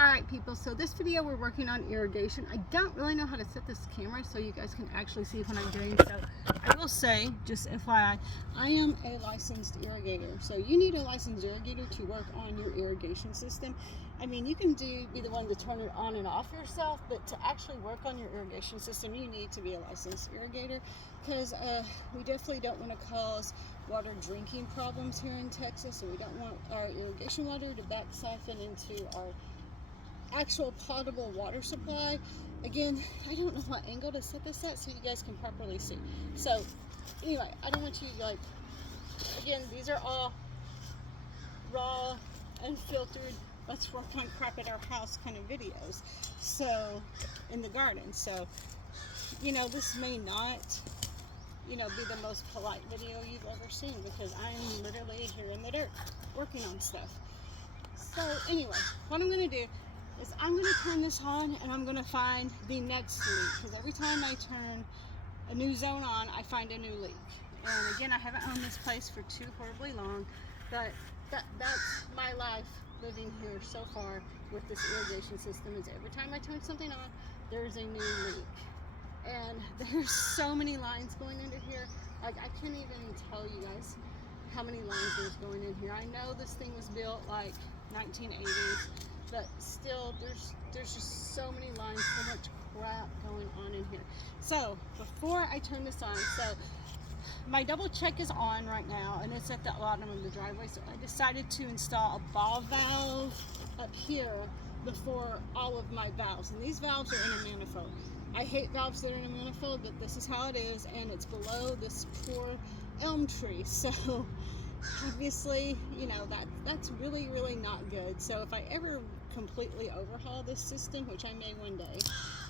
Alright people, so this video we're working on irrigation. I don't really know how to set this camera so you guys can actually see what I'm doing. So I will say, just FYI, I am a licensed irrigator. So you need a licensed irrigator to work on your irrigation system. I mean, you can be the one to turn it on and off yourself, but to actually work on your irrigation system, you need to be a licensed irrigator, because we definitely don't want to cause water drinking problems here in Texas, and we don't want our irrigation water to back siphon into our actual potable water supply. Again, I don't know what angle to set this at so you guys can properly see. So anyway, I don't want you like, again, these are all raw, unfiltered, let's work on crap at our house kind of videos, so in the garden. So you know, this may not, you know, be the most polite video you've ever seen, because I'm literally here in the dirt working on stuff. So anyway, what I'm going to do is I'm going to turn this on and I'm going to find the next leak, because every time I turn a new zone on, I find a new leak. And again, I haven't owned this place for too horribly long, but that's my life living here so far with this irrigation system, is every time I turn something on, there's a new leak. And there's so many lines going into here, like I can't even tell you guys how many lines there's going in here. I know this thing was built like 1980s, but still there's just so many lines, so much crap going on in here. So before I turn this on, so my double check is on right now and it's at the bottom of the driveway, so I decided to install a ball valve up here before all of my valves, and these valves are in a manifold. I hate valves that are in a manifold, but this is how it is, and it's below this poor elm tree, so obviously, you know, that's really not good. So if I ever completely overhaul this system, which I may one day,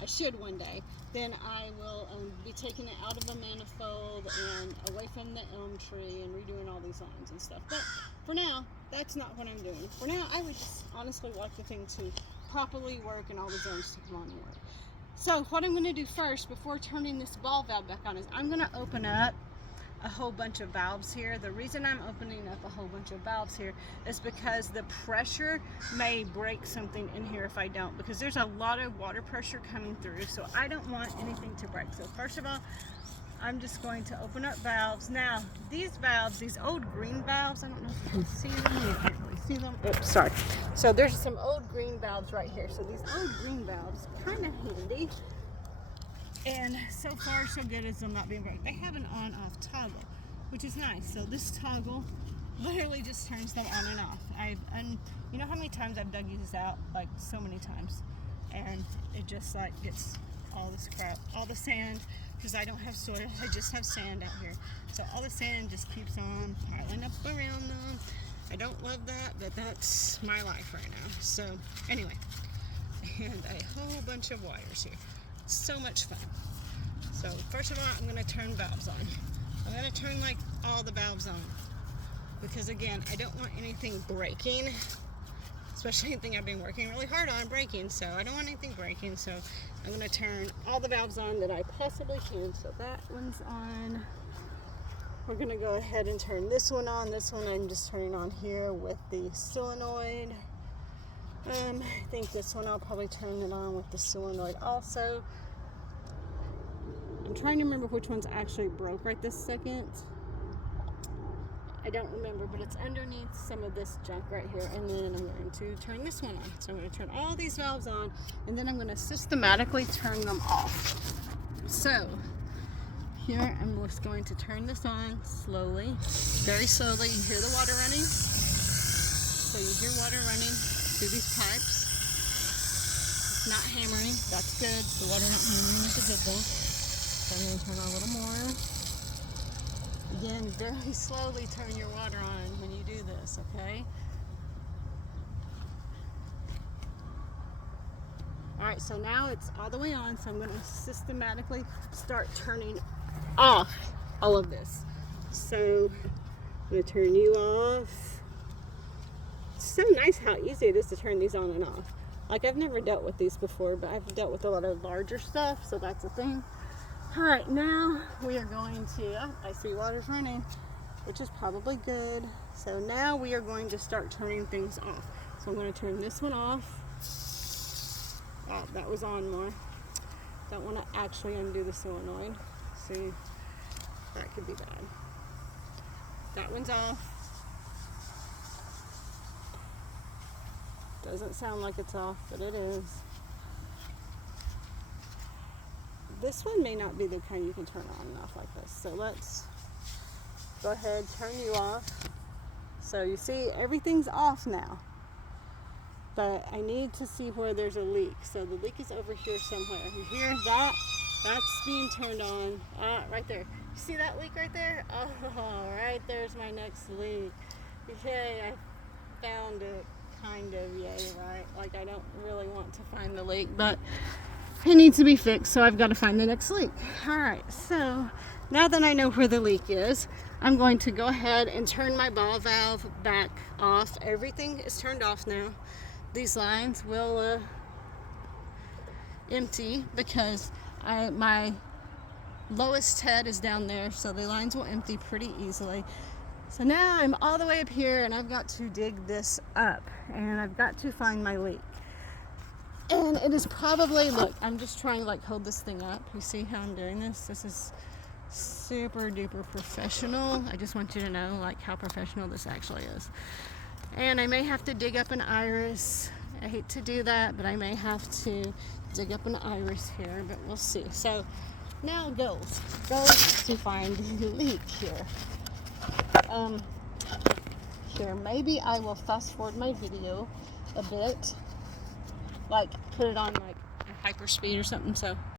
I should one day, then I will be taking it out of a manifold and away from the elm tree and redoing all these lines and stuff. But for now, that's not what I'm doing. For now, I would just honestly like the thing to properly work and all the zones to come on and work. So what I'm going to do first, before turning this ball valve back on, is I'm going to open up a whole bunch of valves here. The reason I'm opening up a whole bunch of valves here is because the pressure may break something in here if I don't, because there's a lot of water pressure coming through, so I don't want anything to break. So first of all, I'm just going to open up valves. Now these valves, these old green valves, I don't know if you can see them, you can't really see them. Oops, sorry. So there's some old green valves right here. So these old green valves, kind of handy. And so far so good as them not being broke. They have an on-off toggle, which is nice. So this toggle literally just turns them on and off. And you know how many times I've dug these out? Like so many times. And it just like gets all this crap, all the sand, because I don't have soil, I just have sand out here. So all the sand just keeps on piling up around them. I don't love that, but that's my life right now. So anyway, and a whole bunch of wires here. So much fun. So first of all, I'm going to turn valves on. I'm going to turn like all the valves on, because again, I don't want anything breaking, especially anything I've been working really hard on breaking. So I don't want anything breaking, so I'm going to turn all the valves on that I possibly can. So that one's on. We're going to go ahead and turn this one on. This one I'm just turning on here with the solenoid. I think this one I'll probably turn it on with the solenoid also. I'm trying to remember which one's actually broke right this second. I don't remember, but it's underneath some of this junk right here. And then I'm going to turn this one on. So I'm going to turn all these valves on, and then I'm going to systematically turn them off. So here I'm just going to turn this on slowly, very slowly. You hear the water running. So you hear water running through these pipes. It's not hammering, that's good. The water not hammering is a good thing. So I'm going to turn on a little more. Again, very slowly turn your water on when you do this, okay? Alright, so now it's all the way on, so I'm going to systematically start turning off all of this. So I'm going to turn you off. It's so nice how easy it is to turn these on and off. Like, I've never dealt with these before, but I've dealt with a lot of larger stuff, so that's a thing. Alright, now we are going to, I see water's running, which is probably good. So now we are going to start turning things off. So I'm going to turn this one off. Oh, that was on more. Don't want to actually undo the solenoid. See, that could be bad. That one's off. Doesn't sound like it's off, but it is. This one may not be the kind you can turn on and off like this. So let's go ahead, turn you off. So you see everything's off now. But I need to see where there's a leak. So the leak is over here somewhere. You hear that? That's being turned on. Right there. You see that leak right there? Oh, right there's my next leak. Yay, I found it. Kind of, yay, right? Like, I don't really want to find the leak, but it needs to be fixed, so I've got to find the next leak. All right, so now that I know where the leak is, I'm going to go ahead and turn my ball valve back off. Everything is turned off now. These lines will empty because my lowest head is down there, so the lines will empty pretty easily. So now I'm all the way up here and I've got to dig this up and I've got to find my leak. And it is probably, look, I'm just trying to like hold this thing up. You see how I'm doing this? This is super duper professional. I just want you to know like how professional this actually is. And I may have to dig up an iris. I hate to do that, but I may have to dig up an iris here, but we'll see. So now goals to find the leak here. Here, maybe I will fast forward my video a bit, like put it on like hyper speed or something, so